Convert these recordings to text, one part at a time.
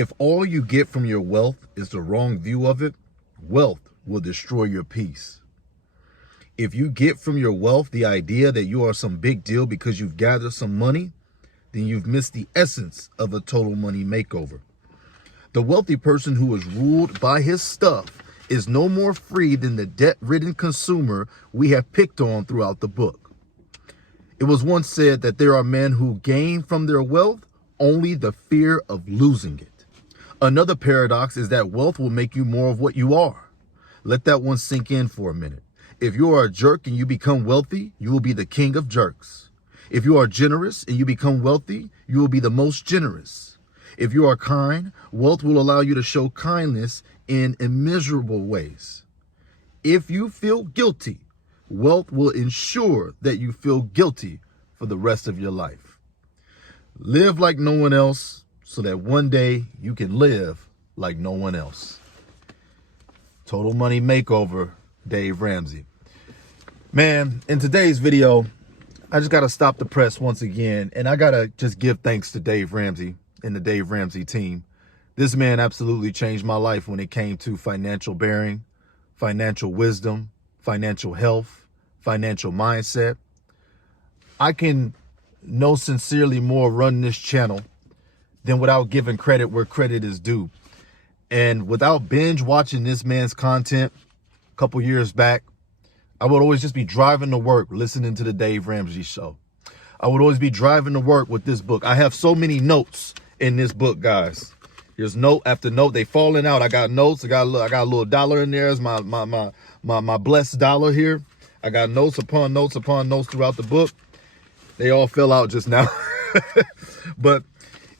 If all you get from your wealth is the wrong view of it, wealth will destroy your peace. If you get from your wealth the idea that you are some big deal because you've gathered some money, then you've missed the essence of a total money makeover. The wealthy person who is ruled by his stuff is no more free than the debt-ridden consumer we have picked on throughout the book. It was once said that there are men who gain from their wealth only the fear of losing it. Another paradox is that wealth will make you more of what you are. Let that one sink in for a minute. If you are a jerk and you become wealthy, you will be the king of jerks. If you are generous and you become wealthy, you will be the most generous. If you are kind, wealth will allow you to show kindness in immeasurable ways. If you feel guilty, wealth will ensure that you feel guilty for the rest of your life. Live like no one else so that one day you can live like no one else. Total Money Makeover, Dave Ramsey. Man, in today's video, I just got to stop the press once again, and I got to just give thanks to Dave Ramsey and the Dave Ramsey team. This man absolutely changed my life when it came to financial bearing, financial wisdom, financial health, financial mindset. I can know sincerely more run this channel than without giving credit where credit is due. And without binge watching this man's content a couple years back, I would always just be driving to work listening to the Dave Ramsey show. I would always be driving to work with this book. I have so many notes in this book, guys. Here's note after note. They falling out. I got notes. I got a little dollar in there as my blessed dollar here. I got notes upon notes upon notes throughout the book. They all fell out just now. But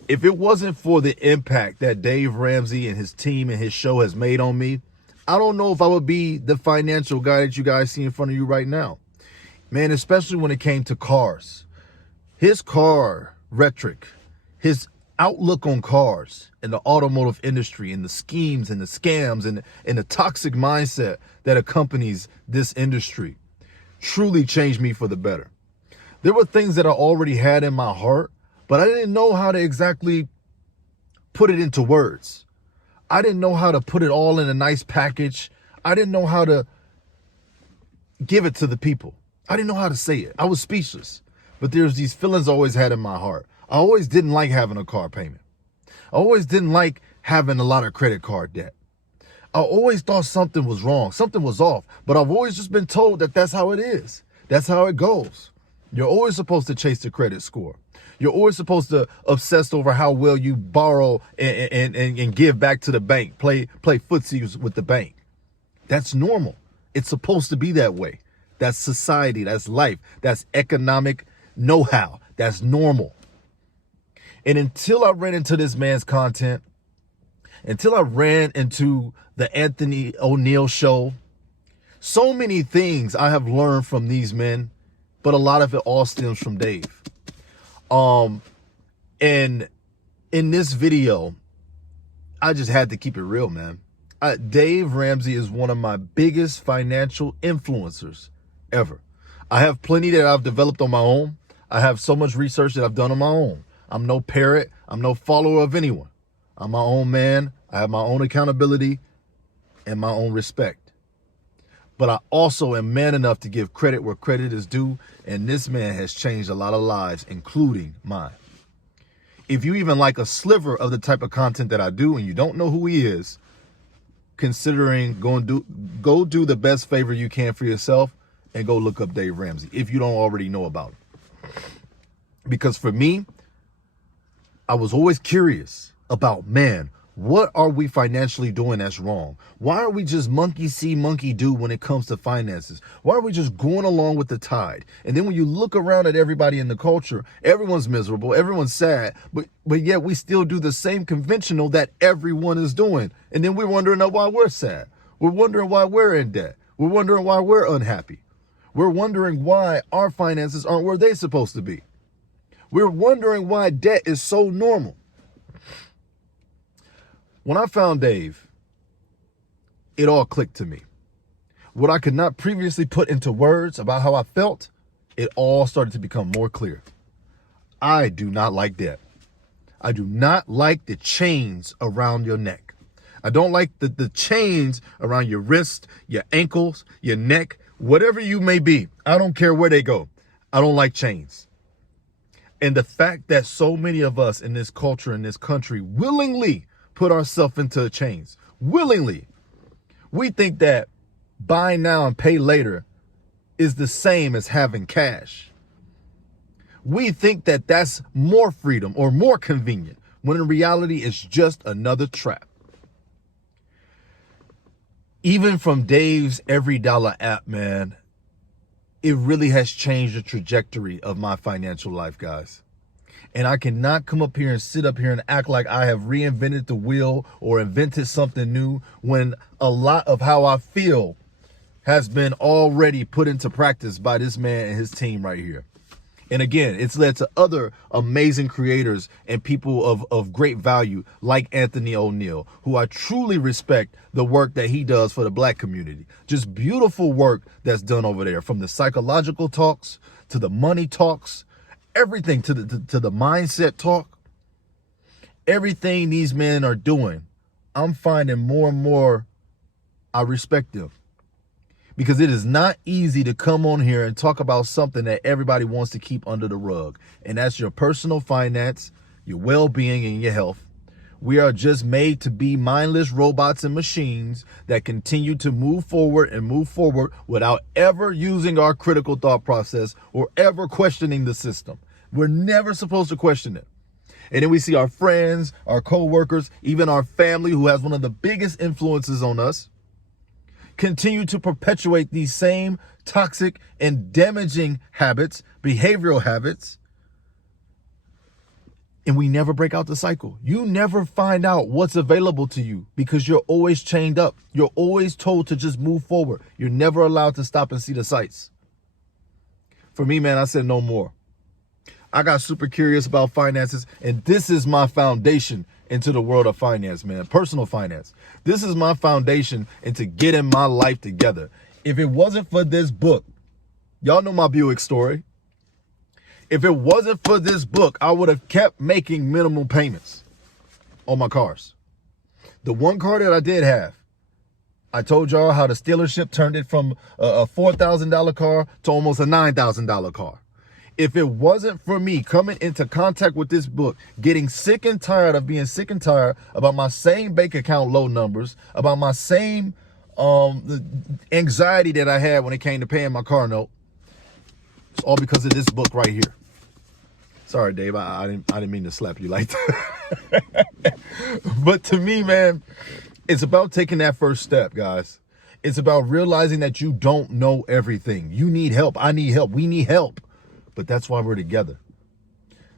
if it wasn't for the impact that Dave Ramsey and his team and his show has made on me, I don't know if I would be the financial guy that you guys see in front of you right now. Man, especially when it came to cars. His car rhetoric, his outlook on cars and the automotive industry and the schemes and the scams and the toxic mindset that accompanies this industry truly changed me for the better. There were things that I already had in my heart, but I didn't know how to exactly put it into words. I didn't know how to put it all in a nice package. I didn't know how to give it to the people. I didn't know how to say it. I was speechless. But there's these feelings I always had in my heart. I always didn't like having a car payment. I always didn't like having a lot of credit card debt. I always thought something was wrong. Something was off. But I've always just been told that that's how it is. That's how it goes. You're always supposed to chase the credit score. You're always supposed to obsess over how well you borrow and give back to the bank. Play footsies with the bank. That's normal. It's supposed to be that way. That's society. That's life. That's economic know-how. That's normal. And until I ran into this man's content, until I ran into the Anthony O'Neill show, so many things I have learned from these men, but a lot of it all stems from Dave. And in this video, I just had to keep it real, man. Dave Ramsey is one of my biggest financial influencers ever. I have plenty that I've developed on my own. I have so much research that I've done on my own. I'm no parrot. I'm no follower of anyone. I'm my own man. I have my own accountability and my own respect. But I also am man enough to give credit where credit is due. And this man has changed a lot of lives, including mine. If you even like a sliver of the type of content that I do and you don't know who he is, considering go do the best favor you can for yourself and go look up Dave Ramsey if you don't already know about him. Because for me, I was always curious about, man, what are we financially doing that's wrong? Why are we just monkey see, monkey do when it comes to finances? Why are we just going along with the tide? And then when you look around at everybody in the culture, everyone's miserable, everyone's sad, but yet we still do the same conventional that everyone is doing. And then we're wondering why we're sad. We're wondering why we're in debt. We're wondering why we're unhappy. We're wondering why our finances aren't where they're supposed to be. We're wondering why debt is so normal. When I found Dave, it all clicked to me. What I could not previously put into words about how I felt, it all started to become more clear. I do not like debt. I do not like the chains around your neck. I don't like the chains around your wrist, your ankles, your neck, whatever you may be. I don't care where they go. I don't like chains. And the fact that so many of us in this culture, in this country, willingly put ourselves into chains, willingly. We think that buy now and pay later is the same as having cash. We think that that's more freedom or more convenient, when in reality it's just another trap. Even from Dave's Every Dollar app, man, it really has changed the trajectory of my financial life, guys. And I cannot come up here and sit up here and act like I have reinvented the wheel or invented something new when a lot of how I feel has been already put into practice by this man and his team right here. And again, it's led to other amazing creators and people of great value like Anthony O'Neill, who I truly respect the work that he does for the Black community. Just beautiful work that's done over there, from the psychological talks to the money talks, everything to the mindset talk. Everything these men are doing, I'm finding more and more I respect them. Because it is not easy to come on here and talk about something that everybody wants to keep under the rug. And that's your personal finance, your well-being, and your health. We are just made to be mindless robots and machines that continue to move forward without ever using our critical thought process or ever questioning the system. We're never supposed to question it. And then we see our friends, our co-workers, even our family, who has one of the biggest influences on us, continue to perpetuate these same toxic and damaging habits, behavioral habits, and we never break out the cycle. You never find out what's available to you because you're always chained up. You're always told to just move forward. You're never allowed to stop and see the sights. For me, man, I said no more. I got super curious about finances, and this is my foundation into the world of finance, man. Personal finance. This is my foundation into getting my life together. If it wasn't for this book, y'all know my Buick story. If it wasn't for this book, I would have kept making minimum payments on my cars. The one car that I did have, I told y'all how the dealership turned it from a $4,000 car to almost a $9,000 car. If it wasn't for me coming into contact with this book, getting sick and tired of being sick and tired about my same bank account low numbers, about my same anxiety that I had when it came to paying my car note, it's all because of this book right here. Sorry, Dave, I didn't mean to slap you like that. But to me, man, it's about taking that first step, guys. It's about realizing that you don't know everything. You need help. I need help. We need help. But that's why we're together.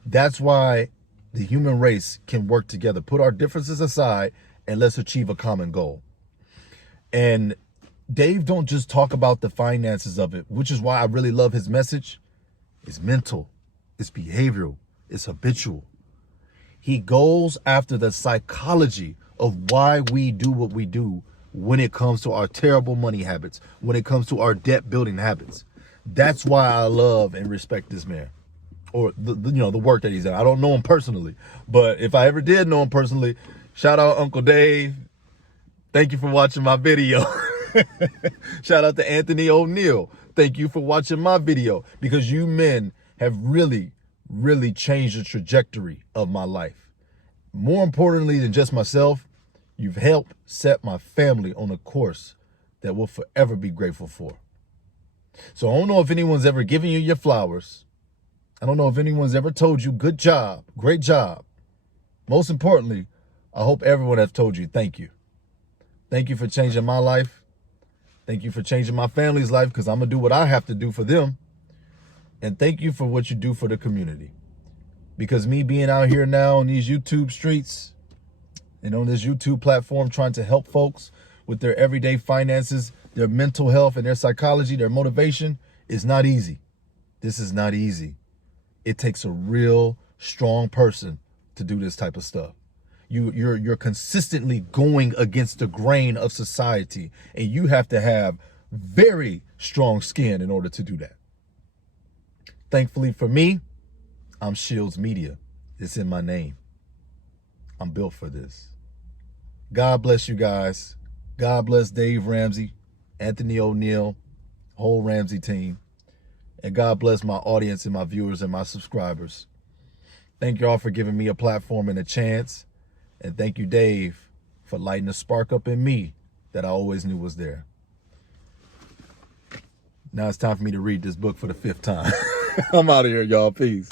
That's why the human race can work together. Put our differences aside and let's achieve a common goal. And Dave don't just talk about the finances of it, which is why I really love his message. It's mental, it's behavioral, it's habitual. He goes after the psychology of why we do what we do when it comes to our terrible money habits, when it comes to our debt building habits. That's why I love and respect this man, or the work that he's done. I don't know him personally, but if I ever did know him personally, shout out Uncle Dave. Thank you for watching my video. Shout out to Anthony O'Neill. Thank you for watching my video, because you men have really, really changed the trajectory of my life. More importantly than just myself, you've helped set my family on a course that we'll forever be grateful for. So I don't know if anyone's ever given you your flowers. I don't know if anyone's ever told you good job, great job. Most importantly, I hope everyone has told you thank you. Thank you for changing my life. Thank you for changing my family's life, because I'm going to do what I have to do for them. And thank you for what you do for the community. Because me being out here now on these YouTube streets and on this YouTube platform trying to help folks with their everyday finances, their mental health and their psychology, their motivation, is not easy. This is not easy. It takes a real strong person to do this type of stuff. You're consistently going against the grain of society, and you have to have very strong skin in order to do that. Thankfully for me, I'm Shields Media. It's in my name. I'm built for this. God bless you guys. God bless Dave Ramsey, Anthony O'Neill, whole Ramsey team. And God bless my audience and my viewers and my subscribers. Thank y'all for giving me a platform and a chance. And thank you, Dave, for lighting a spark up in me that I always knew was there. Now it's time for me to read this book for the 5th time. I'm out of here, y'all. Peace.